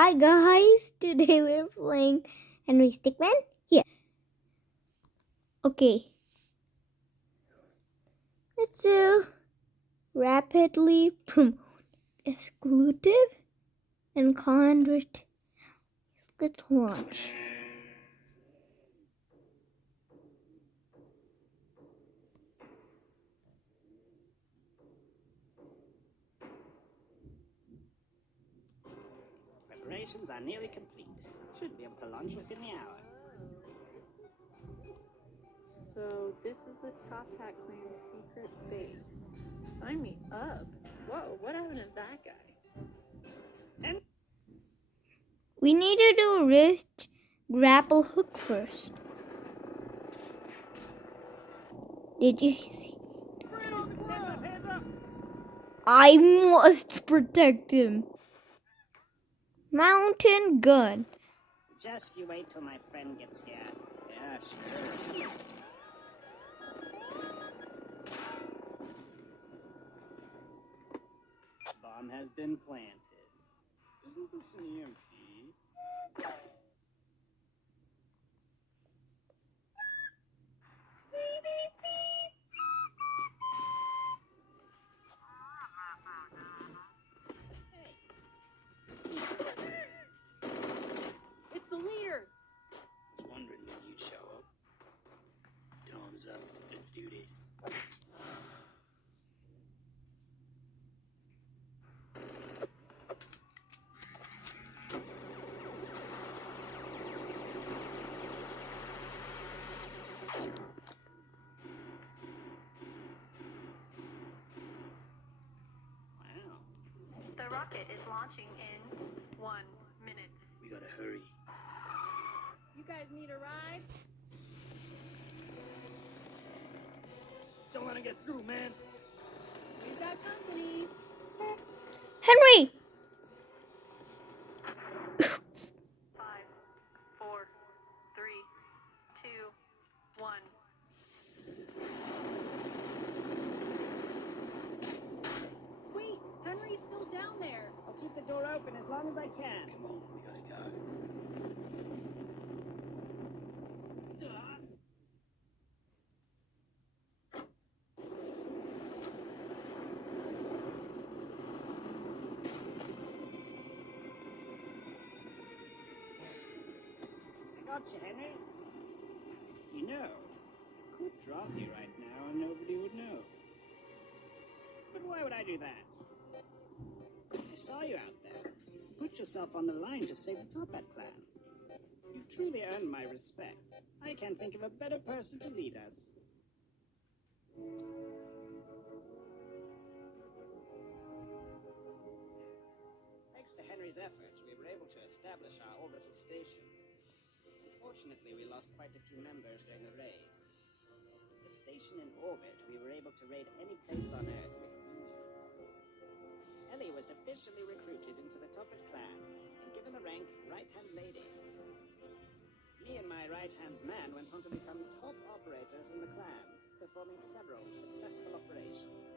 Hi guys, today we're playing Henry Stickman. Here. Okay. Let's rapidly promote exclusive and convert. Let's launch. Preparations are nearly complete. Should be able to launch within the hour. So this is the Top Hat Clan's secret base. Sign me up. Whoa, what happened to that guy? We need to do wrist grapple hook first. Did you see? Hands up! I must protect him. Mountain gun. Just you wait till my friend gets here. Yeah, sure. Bomb has been planted. Isn't this an EMP? It's the leader! Was wondering when you'd show up. Time's up. Let's do this. Wow. The rocket is launching in 1 minute. We gotta hurry. You guys need a ride? Don't let him get through, man. We've got company. Henry! 5, 4, 3, 2, 1. Wait, Henry's still down there. I'll keep the door open as long as I can. Come on, we gotta go. I got you, Henry. You know, I could drop you right now and nobody would know. But why would I do that? I saw you out there. Put yourself on the line to save the Top Hat clan. You've truly earned my respect. I can't think of a better person to lead us. Thanks to Henry's efforts, we were able to establish our orbital station. Unfortunately, we lost quite a few members during the raid. With the station in orbit, we were able to raid any place on Earth with ease. Ellie was officially recruited into the Top Hat clan and given the rank Right-Hand Lady. Me and my right-hand man went on to become top operators in the clan, performing several successful operations.